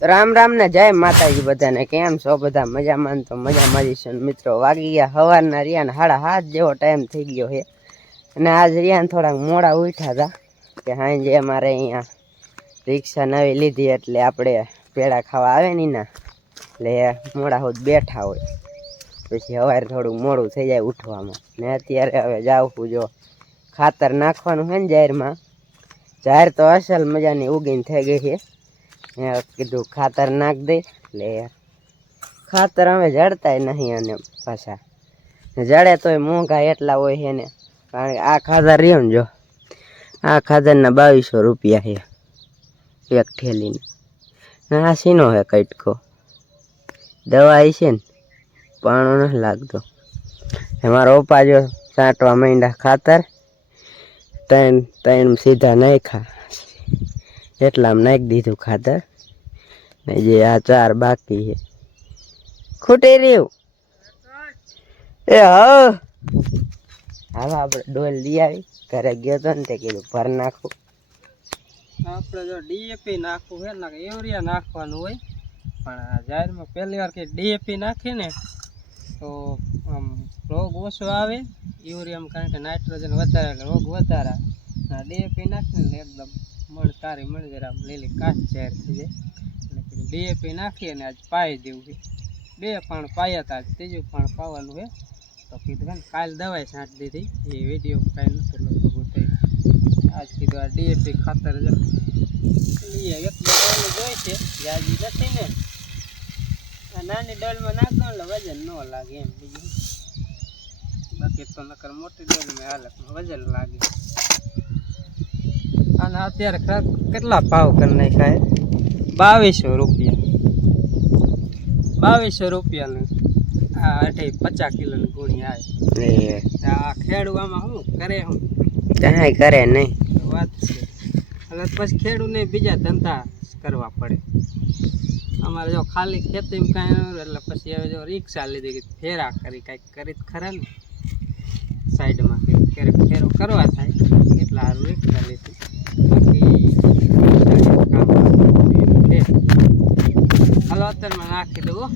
રામ રામ ને જય માતાજી બધાને. કેમ છો બધા? મજામાં? તો મજામાં જ છે મિત્રો. વાગી ગયા સવારના રિયાન 7:30 જેવો ટાઈમ થઈ ગયો છે. અને આજ રિયાન થોડાક મોડા ઉઠ્યા હતા કે સાંજે અમારે અહીંયા રિક્ષા નવી લીધી એટલે આપણે પેડા ખાવા આવે ને ના એટલે મોડા હોત બેઠા હોય, પછી સવારે થોડુંક મોડું થઈ જાય ઉઠવામાં. ને અત્યારે હવે જાઉં જો ખાતર નાખવાનું છે ને જાહેરમાં. જાહેર તો અસલ મજાની ઉગીને થઈ ગઈ છે. કીધું ખાતર નાખ દે એટલે ખાતર અમે જડતાય નહીં. અને પાછા જડે તોય મોંઘા એટલા હોય છે ને, કારણ કે આ ખાતર રહ્યું ને, જો આ ખાતરના 2200 રૂપિયા છે એક ઠેલીને. આ સીનો છે કટકો, દવા છે ને પાણો નથી લાગતો. મારા પપ્પા જો છાંટવા માંડ્યા ખાતર, ત્રણ સીધા નાખ્યા એટલામાં નાખી દીધું ખાતર. ને જે આ 4 બાકી છે ખૂટી રહ્યું. એ હા આપણે ડોલ લઈ આવી, ઘરે ગયો તો ને તે કીધું ભર નાખું. આપણે જો ડીએપી નાખવું છે ને યુરિયા નાખવાનું હોય, પણ જાહેરમાં પહેલી વાર કે ડીએપી નાખીએ ને તો આમ રોગ ઓછો આવે. યુરિયામાં કારણ કે નાઇટ્રોજન વધારે એટલે રોગ વધારે. ડીએપી નાખીને એકદમ તારી મળી જાય, આમ લીલી કાચ ઝેર થઈ જાય. એટલે ડીએપી નાખીએ ને આજ પાઈ દેવું છે. 2 પાણ પાયા હતા, આજ 3જું પાણ પાવાનું છે. તો કીધું ને કાલ દવાઈ છાંટી દીધી, એ વિડીયો કાંઈ નહોતું લગભગ ઉતારી. આજ કીધું આ ડીએપી ખાતર જો લઈએ. એક ડોલ જોઈ છે, જાજી નથી ને. આ નાની ડોલમાં નાખ દો એટલે વજન ન લાગે એમ. બીજું બાકી તો નકર મોટી ડોલમાં હાલતમાં વજન લાગે. અને અત્યારે કેટલા ભાવ કરી નાખ્યા? 2200 રૂપિયા. 2200 રૂપિયાનું આ 50 કિલોની ગુણી આવે. આ ખેડૂ આમાં શું કરે? શું કાંઈ કરે નહીં વાત છે. એટલે પછી ખેડૂને બીજા ધંધા કરવા પડે. અમારે જો ખાલી ખેતીમાં કાંઈ એટલે પછી હવે જો રિક્ષા લીધી કે ફેરા કરી કાંઈક કરી ખરા ને સાઈડમાં ક્યારેક ફેરો કરવા થાય એટલા સારું રિક્ષા લીધી. બાકી કામ હાલો અત્યારમાં નાખી દઉં.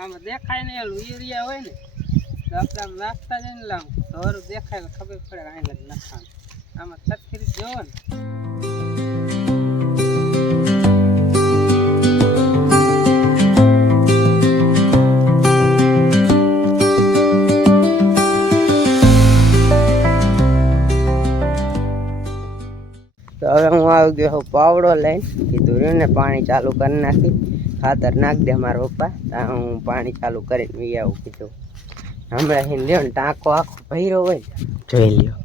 આમાં દેખાય ને એલું યુરિયા હોય ને તો આપણે આમ નાખતા જાય ને આમ ધોરું દેખાય ખબર પડે અહીં જ નાખવાનું. આમાં સરખી જોવો ને. તો હવે હું આવી ગયો પાવડો લઈને. કીધું રહ્યું ને પાણી ચાલુ કરી નાખી, ખાતર નાખી દે મારા પપ્પા. ત્યાં હું પાણી ચાલુ કરીને વી આવું. કીધું હમણાં હિન લ્યો ને ટાંકો આખો ભર્યો હોય ને, જોઈ લ્યો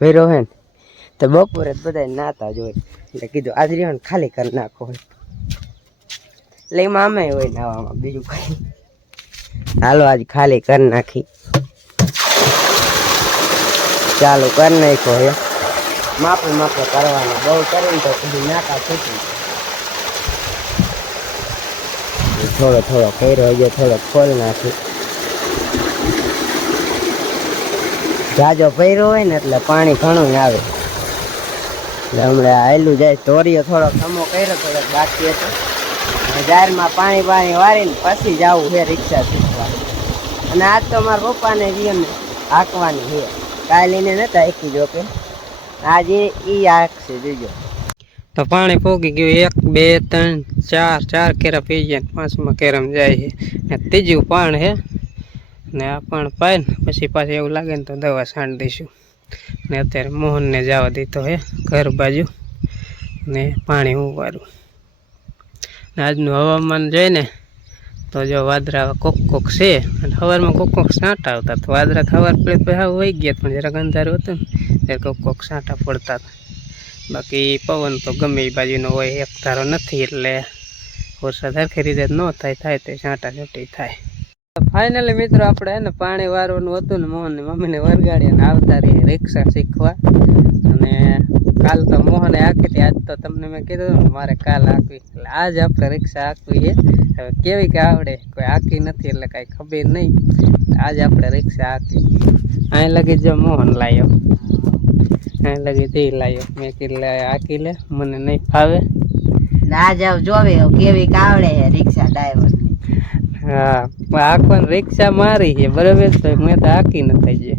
ભર્યો હોય ને તો બપોરે બધા નાતા જ હોય. એટલે કીધું આજ રહ્યો ને ખાલી કરી નાખો હોય એટલે એમાં અમે હોય નાવામાં, બીજું કઈ. હાલો આજ ખાલી કરી નાખી, ચાલુ કરી નાખો. હવે માપે કરવાનું, બહુ કરીને તો કીધું નાકા છૂટી. થોડો કર્યો હજુ થોડો ખોલ નાખી. જાજો ભર્યો હોય ને એટલે પાણી ઘણું આવે. એટલે હમણાં આયલું જાય. ધોરીઓ થોડો ખમો કર્યો, થોડોક બાકી હતો. જાહેરમાં પાણી વારીને પછી જવું છે રિક્ષા શીખવા. અને આજ તો મારા પપ્પાને વિયમને હાંકવાની છે. કાલે એને નતા હાંકી જો કે આજે ઈ હાંકશે જોજો. તો પાણી પોગી ગયું. 1 2 3 4 કેરા પી ગયા. 5મા કેરામાં જાય છે ને 3જું પાણ છે. ને આ પાણ પાય ને પછી પાછું એવું લાગે ને તો દવા છાંટી દઈશું. ને અત્યારે મોહનને જવા દીધો છે ઘર બાજુ ને પાણી ઉવારું. ને આજનું હવામાન જોઈને તો જો વાદળા કોક છે. અને સવારમાં કોક છાંટા આવતા. તો વાદળા સવાર પડે પછી વહી ગયા, પણ જરાક અંધારું હતું ને ત્યારે કોક છાંટા પડતા હતા. બાકી પવન તો ગમે એ બાજુનો હોય, એક ધારો નથી. એટલે વરસાદ સરખી રીતે ન થાય તો છાંટા છૂટી થાય. ફાઇનલી મિત્રો આપણે એને પાણી વારવાનું હતું ને મોહનની મમ્મીને વરગાડી અને આવતા રહી રિક્ષા શીખવા. અને કાલ તો મોહને હાંકી હતી, આજ તો તમને મેં કીધું ને મારે કાલ હાંકવી. એટલે આજ આપણે રિક્ષા હાંકવી છે. હવે કેવી કે આવડે, કોઈ હાંકી નથી એટલે કાંઈ ખબર નહીં. આજે આપણે રિક્ષા હાંકી. અહીં લગી જો મોહન લાવ્યો. લગી તે લાવ્યો મેં કીધું આકી લે મને નહીં ફાવે. ના જાવ જોવે કેવી કાવડે હે રિક્ષા ડ્રાઈવર. હા આખો રિક્ષા મારી છે બરોબર તો મેં તો આકી નથી જે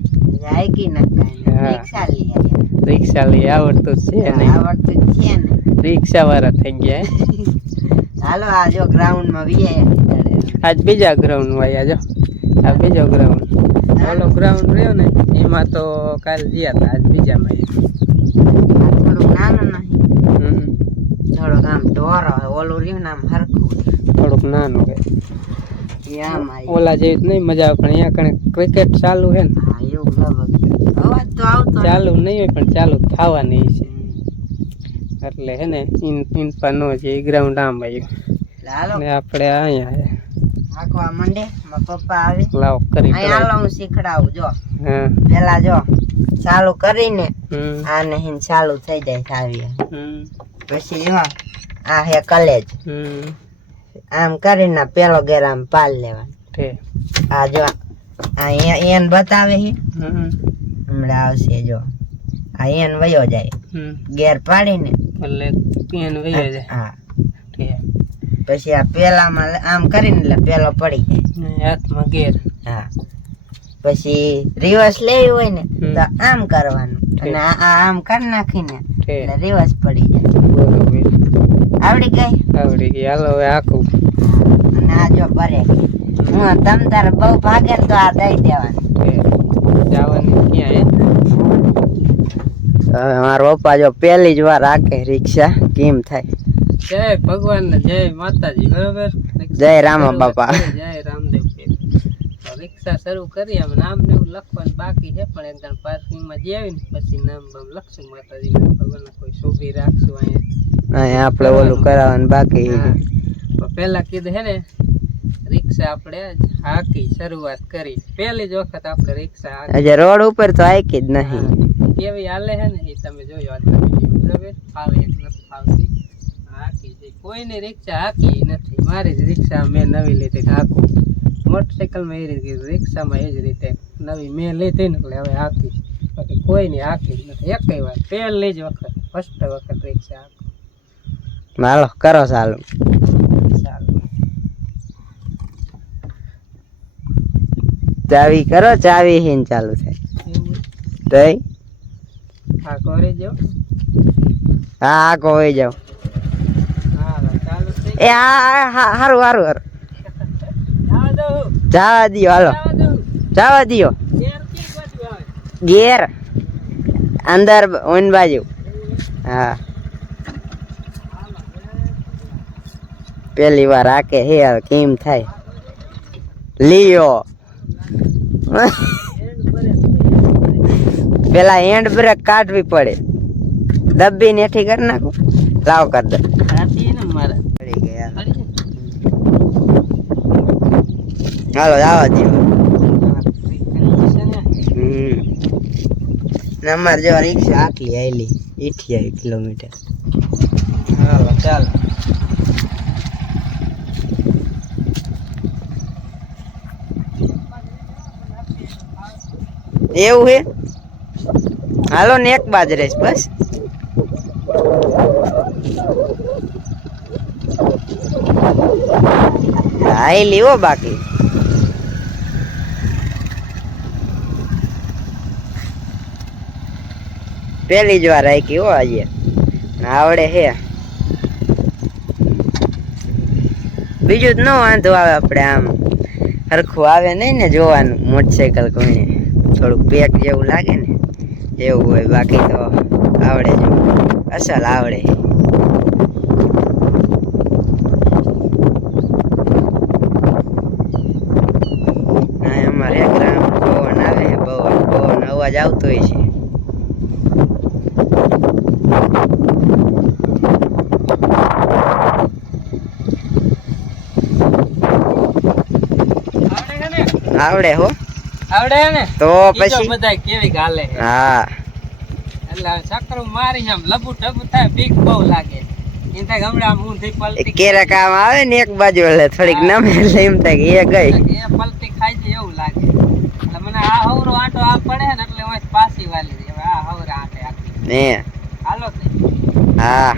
આકી નથી રિક્ષા લઈ આવ્યા. રિક્ષા લઈ આવડતું છે નહીં. આવડતું છે ને રિક્ષા વાળા થઈ ગયા. હાલો આ જો ગ્રાઉન્ડ માં વીઆઈ આજ બીજા ગ્રાઉન્ડ વાયા જો આ બીજો ગ્રાઉન્ડ ઓલો ગ્રાઉન્ડ રહ્યો ને એમાં તો કાલ ગયા હતા આજ બીજામાં થોડુંક નાનું નહીં થોડુંક આમ ઢોરો ઓલું રહ્યું ને આમ હરખું થોડુંક નાનું હોય ઓલા જેવી નહીં મજા આવે પણ અહીંયા કણે ક્રિકેટ ચાલુ છે ને અવાજ તો આવતો ચાલુ નહીં હોય પણ ચાલુ થવાની છે એટલે હે ને ઇનપા નો છે ગ્રાઉન્ડ આમ આવ્યું ને આપણે અહીંયા આખવા મંડે મારા પપ્પા આવે લાવ કરી હાલો હું શીખડાવું જો હા પેલા જો ચાલુ કરીને આને હિન ચાલુ થઈ જાય સાવી પછી જો આ હે કલેજ આમ કરીને પેલો ગેર આમ પાલ લેવાનો આ જો આ એન બતાવે છે હમણાં આવશે જો આ એન વયો જાય ગેર પાડીને એટલે એન વયો જાય હા પછી આ પેલામાં આમ કરીને એટલે પેલો પડી જાય હાથમાં ગેર. હા પછી રિવર્સ લેવી હોય ને તો આમ કરવાનું અને આ આમ કરી નાખીને એટલે રિવર્સ પડી જાય. આવડી ગઈ હાલો હવે આખું અને આ જો બરે હું તમ તારે બહુ ભાગે તો આ દઈ દેવાનું જવાની ક્યાં હવે મારો પપ્પા જો પહેલી જ વાર આકે રિક્ષા કેમ થાય. જય ભગવાન ને જય માતાજી બરોબર. જય રામા બાપા જય રામદેવ. રિક્ષા શરૂ કરી આમ નામ ને એવું લખવાનું બાકી છે પણ એકદમ પાર્કિંગ માં જઈ આવી ને પછી નામ બામ લખશું માતાજી ભગવાન કોઈ શોભી રાખશું અહીંયા આપણે ઓલું કરાવવાનું બાકી. પેલા કીધું હે ને રિક્ષા આપણે હાકી શરૂઆત કરી પહેલી જ વખત આપણે રિક્ષા આજે રોડ ઉપર તો હાકી જ નહીં કેવી હાલે હે ને એ તમે જોયો બરોબર. ફાવે એક નથી ફાવતી હાકી છે કોઈની રિક્ષા હાકી નથી. મારી જ રિક્ષા મેં નવી લીધી હાકું મોટરસાઇકલ માં એ રીતે રિક્ષામાં એ જ રીતે નવી મેં લીધી ને એટલે હવે હાકી બાકી કોઈની હાકી જ નથી એક વાર પહેલી જ વખત ફર્સ્ટ વખત રિક્ષા હાકું. હાલો કરો ચાલુ ચાવી કરો ચાવી હિન ચાલુ થાય તો હા કરી જાઓ. હા આખો હોય જાવ. હા ચાલુ થઈ એ હા હારું હારું હારું જવા દિયો હાલો જવા દિયો. ગેર અંદર ઓન બાજુ. હા પેલી વાર આકે હે કેમ થાય લિયો પેલા હેન્ડ બ્રેક કાઢવી પડે દબ્બી નેઠી કરી નાખો લાવ કર દે હાલો જવા દો. અમારે જો રિક્ષા આટલી આવેલી 88 કિલોમીટર. હાલો ચાલો એવું હે હાલો ને એક બાજ રહીશ બસ. હાઈ લીવો બાકી પેલી જ વાર આઈ હો આજે આવડે હે બીજું જ ન વાંધો આવે. આપણે આમ હરખું આવે નહીં ને જોવાનું મોટરસાઇકલ કોઈને થોડુંક પેક જેવું લાગે ને એવું હોય બાકી તો આવડે જ અસલ આવડે. અમારે પવન આવે પવન અવાજ આવતો હોય છે. આવડે હો આવડે ને તો પછી બધા કેવી ગાલે. હા એટલે ચક્કર મારી આમ લબુ ટબુ થાય બીક બહુ લાગે. એમ થાય હમણાં હું થઈ પલટી કેરા કામ આવે ને એક બાજુ એટલે થોડીક નમે એટલે એમ થાય કે એ ગઈ એ પલટી ખાઈ જાય એવું લાગે. એટલે મને આ હવરો આંટો આ પડે ને એટલે પાછી વાલી દે આ હવરા આંટે ને હાલો હા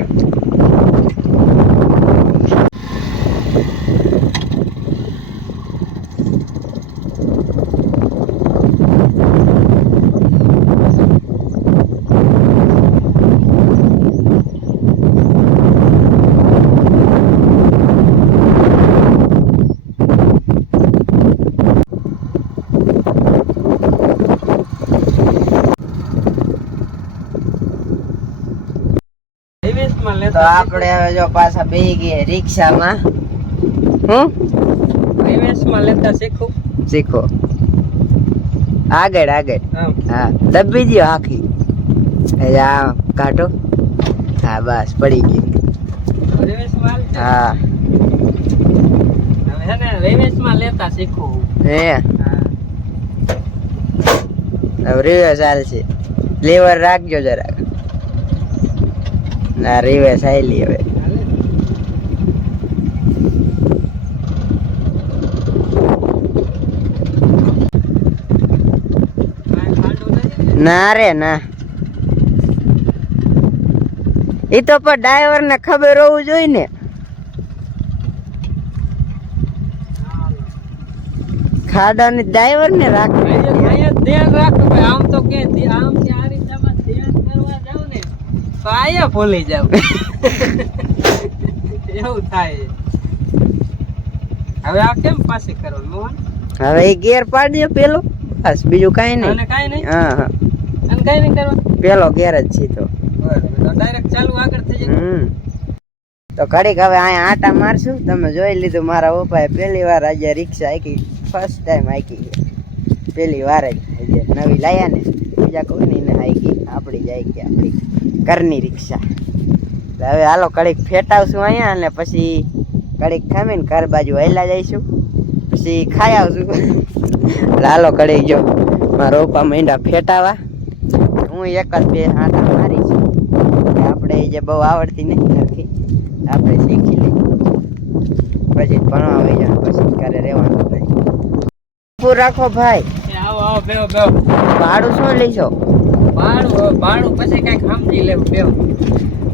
તો આપણે હવે જો પાછા બેહી ગયા રિક્ષામાં. રિવેશમાં લેતા શીખું. શીખો આગળ આગળ. હા દબી દો આખી. આ કાઢો. હા બસ પડી ગઈ. હા હવે હે ને રિવેશમાં લેતા શીખું. હે હવે રિવેશ હાલશે. લેવર રાખજો જરાક. ના રિવેશ આયલી હવે. ના રે ના એ તો પણ ડ્રાઈવર ને ખબર હોવું જોઈએ ને. ખાડાની ડ્રાઈવર ને રાખે ધ્યાન રાખો ભાઈ. આમ તો કે આમ આ રીતમાં ધ્યાન કરવા જાવ ને તો આયા ભૂલી જાવ. એવું થાય. હવે આ કેમ પાછી કરવાનું મોહન? હવે એ ગેર પાડજો પેલો બસ બીજું કાઈ નહીં. અને કાઈ નહીં. હા હા અને કાઈ નહીં કરવાનું. પેલો ગેર જ છે તો ડાયરેક્ટ ચાલુ આગળ થઈ જાય. તો ઘડીક હવે અહીંયા આટા મારશું. તમે જોઈ લીધું મારા પપ્પાએ પહેલી વાર આજે રિક્ષા હાકી. ફર્સ્ટ ટાઈમ હાકી પહેલી વાર જ આજે નવી લાયા ને. બીજા કોઈ ને હાકી આપણી જાય કે આપણી ઘરની રિક્ષા. હવે હાલો ઘડીક ફેટાવશું અહીંયા અને પછી ઘડીક ખામીને ઘર બાજુ હેલા જઈશું. પછી ખાઈ આવશું. હાલો ઘડીક જો મારા પપ્પા માંડ્યા ફેટાવા. હું એક જ બે આટા મારીશ. આપણે જે બહુ આવડતી નથી નથી આપણે શીખી લઈ. પછી ભણવા વહી જાય પછી ઘરે રહેવાનું નહીં. પૂર રાખો ભાઈ. આવો આવો બેહો બેહો. ભાડું શું લઈશો? ભાડું પછી કઈક સમજી લેવું બેહો.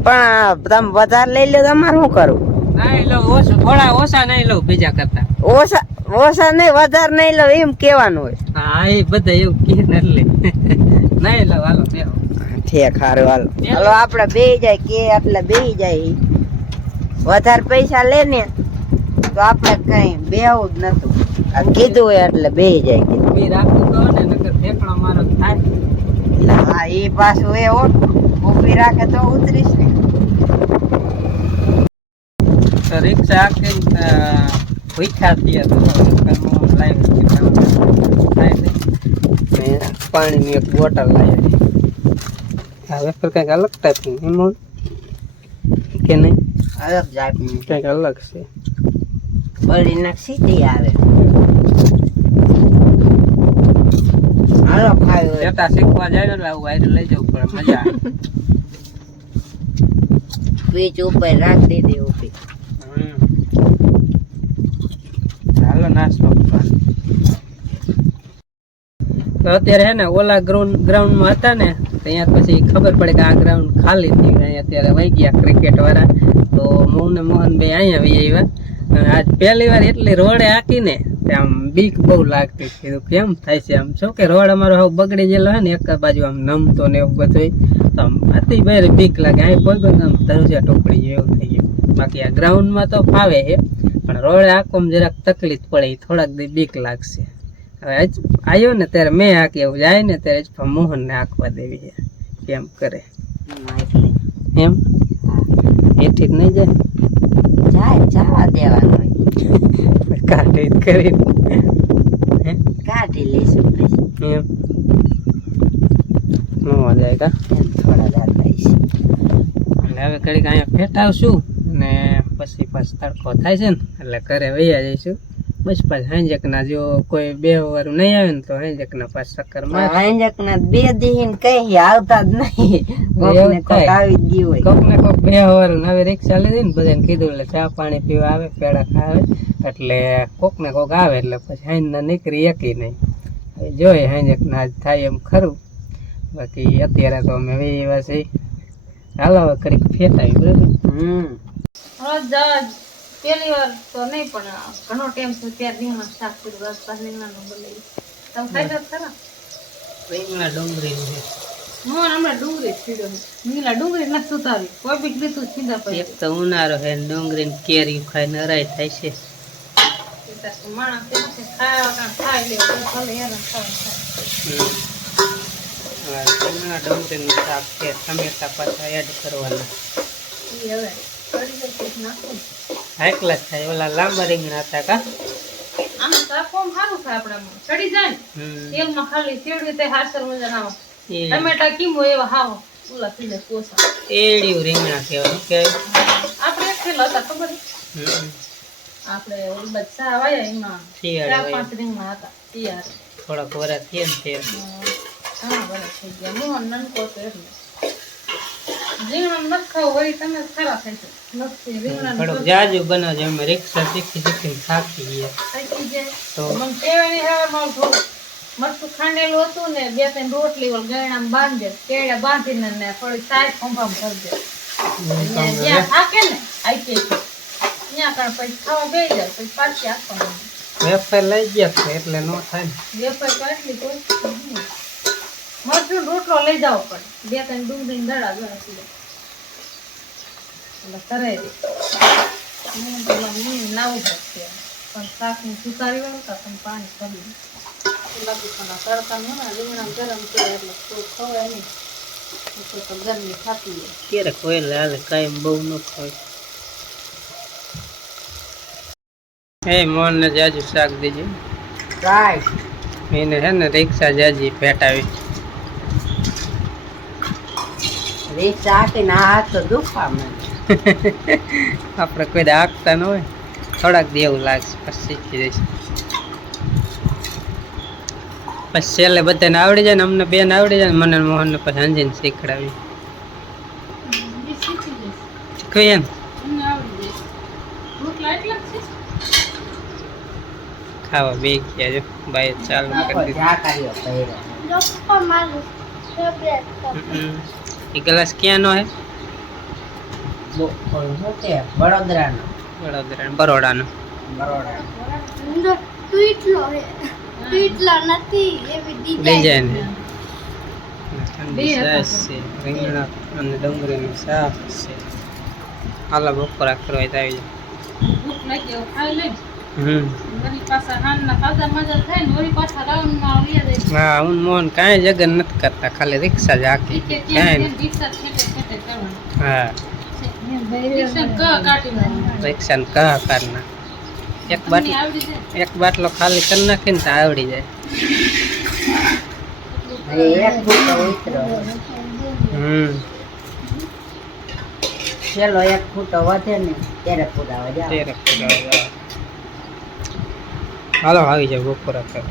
પણ તમે વધારે લઈ લો તમારે શું કરું? નહીં લઉં ઓછું. થોડા ઓછા નહીં લઉં બીજા કરતા. ઓછા નહીં વધારે નહીં લો એમ કેવાનું હોય. હા એ બધા એવું કે એટલે નહીં લઉં. હાલો બેહો. ઠીક સારું હાલો. હાલો આપણે બેહી જાય કે એટલે બેહી જાય. વધારે પૈસા લે ને તો આપણે કઈ બેહવું જ નતું. આ કીધું હોય એટલે બેહી જાય. બી રાખું તો ને નકર ઠેકણો મારો થાય. હા એ પાછું એ હો ઊભી રાખે તો ઉતરીશ ને. તો રિક્ષા આખી ભૂખ્યા થયા તો પાણીની એક બોટલ લાવી. હવે પર કંઈક અલગ ટાઈપનું એમાં કે નહીં? અલગ જાય કંઈક અલગ છે. બળી નાખ સીધી આવે. હાલો ખાય જતા શીખવા જાય એટલે આવું આયરે લઈ જવું પડે. મજા આવે. સ્વિચ ઉપર રાખ દીધી ઊભી. હાલો નાસ્તો તો અત્યારે હે ને ઓલા ગ્રાઉન્ડમાં હતા ને ત્યાં પછી ખબર પડે કે આ ગ્રાઉન્ડ ખાલી થયું. અહીંયા અત્યારે વહી ગયા ક્રિકેટ વાળા. તો હું ને મોહન ભાઈ અહીંયા આવી આવ્યા. આજ પહેલી વાર એટલી રોડે હાકી ને આમ બીક બહુ લાગતી. કીધું કેમ થાય છે આમ શું કે રોડ અમારો હવે બગડી ગયેલો હે ને એક બાજુ આમ નમતો ને એવું બધું તો આમ અતિ ભાઈ બીક લાગે. અહીં કોઈ આમ ધરુજા ટોપડી જેવું થઈ ગયું. બાકી આ ગ્રાઉન્ડમાં તો ફાવે છે પણ રોડે આખો જરાક તકલીફ પડે. થોડાક દી બીક લાગશે. હવે આવ્યો ને ત્યારે મેં હાકી એવું જાય ને ત્યારે મોહન ને આંકવા દેવી છે કેમ કરે એમ. એથી જ નહીં જાય જવા દેવાનું કાઢી કરી કાઢી લઈશું એમ ન જાય કા થોડા દાર થઈશ. એટલે હવે ઘડીક અહીંયા ફેટાવશું ને પછી તડકો થાય છે ને એટલે ઘરે વૈયા જઈશું. બસ પાછ હાંજકના જો કોઈ બે વાર નહીં આવે ને તો હાંજકના પાછ ચક્કર માર. હાંજકના બે દીન કઈ આવતા જ નહીં. કોકને કોક આવી જ ગયું હોય. કોકને કોક બે વાર હવે રિક્ષા લીધી ને બધાને કીધું એટલે ચા પાણી પીવા આવે પેડા ખાવે એટલે કોકને કોક આવે એટલે પછી હાંજના નીકળી એકી નહીં. હવે જોઈએ હાંજકના થાય એમ ખરું. બાકી અત્યારે તો અમે એવા છે. હાલો હવે કરીક ફેટાવી બરાબર. પહેલી વાર તો નહીં પણ ઘણો ટાઈમ છે ત્યારે રીંગણા શાક કર્યું બસ પાછું રીંગણાનું બનાવ્યું તમે ખાઈ દો ખરા રીંગણા ડુંગળીનું છે. હું હમણાં ડુંગળી છીડો નીલા ડુંગળી નથી સુધારી કોઈ બી લીધું સીધા એક પછી તો ઉનાળો છે ને ડુંગળી ને કેરી ખાઈ નરાય થાય છે. માણસ એમ છે ખાવા ખાઈ લે તો ભલે હેરાન થાય રીંગણા ડુંગળીનું શાક છે. ટમેટા પાછા એડ કરવાના. એ હવે કરી દે કે નાખું એકલા જ થાય. ઓલા લાંબા રીંગણા હતા કા આમ શાક કોમ સારું થાય આપણામાં ચડી જાય ને તેલમાં ખાલી ચેડવી તે હાસર મજા ના આવે ટમેટા કીમો એવા હાવ ઓલા થઈ જાય કોસા એડિયું રીંગણા કહેવાય કે આપણે એક થેલા હતા ખબર આપણે ઓલી બાદ સા વાયા એમાં ચાર પાંચ રીંગણા હતા તૈયાર થોડાક વરા થયા ને તે ઘણા બધા થઈ ગયા મોહન નનકો તો એટલે રીંગણા નથી ખાવું વળી તમે ખરા થાય છે નથી રીંગણા થોડુંક જાજુ બનાવજો. અમે રિક્ષા શીખીને થાકી ગયા થઈ જાય તો મને કેવાની હવામાં થોડું મરચું ખાંડેલું હતું ને બે ત્રણ રોટલી ઓલ ગયણામાં બાંધે કેળા બાંધીને ને થોડી સાઈડ ખંભામાં ભરી દે જ્યાં થાકે ને આઈકે ત્યાં કણ પછી ખાવા બેસી જાય પછી પાછી આપવાનું વેફર લઈ ગયા છે એટલે નો થાય ને. વેપાર તો આટલી કોઈ મરચું રોટલો લઈ જાવ પણ બે ત્રણ ડુંગળી દડા એટલે કરાવી દે હું પેલા લાવું પડશે પણ શાકને સુકારી વાળું તા પણ પાણી કરી લાગુ પણ તડકા ન રીંગણા ગરમ કરે એટલે થોડું ખવાય નહીં તો ગરમી થાકી જાય ક્યારેક હોય હાલે કાયમ બહુ ન ખાય. એ મોહન ને જાજુ શાક દેજો. એને હે ને રિક્ષા જાજી ભેટાવી. રિક્ષા હાકીને હાથ તો દુખવા માંડે. આપણે કોઈ હાંકતા ન હોય થોડાક દી એવું લાગશે પછી શીખી જઈશ. પછી છેલ્લે બધાને આવડી જાય ને અમને બેન આવડી જાય ને મને મોહન ને પછી અંજીને શીખડાવી કઈ એમ ખાવા બે ગયા જો બાય ચાલુ કરી દીધું. એ ગ્લાસ ક્યાંનો હે? વડોદરાનો. બરોડાનો. લઈ જાય ને ઠંડી છાશ છે રીંગણા અને ડુંગળીનું શાક છે. હાલો બપોરા કરવા આવી જાય. ભૂખ લાગી હવે ખાઈ લઈ વળી પાછા હાંજના તાજા મજા થાય ને વળી પાછા રાઉન્ડમાં આવી જાય હા હું મોહન કાંઈ જગન નથી કરતા ખાલી રિક્ષા જ હાકી કાંઈ રિક્ષા ખેટે ખેટે કરવાનું હા રિક્ષા ક કાઢી નાખવાનું રિક્ષાને કહા કારના એક બાટલો ખાલી કરી નાખીને તો આવડી જાય. એક ફૂટો ઉતરો છેલ્લો એક ફૂટો વધે ને ત્યારે પુરાવા જાવ. હાલો આવી જાય બપોરા કરવા.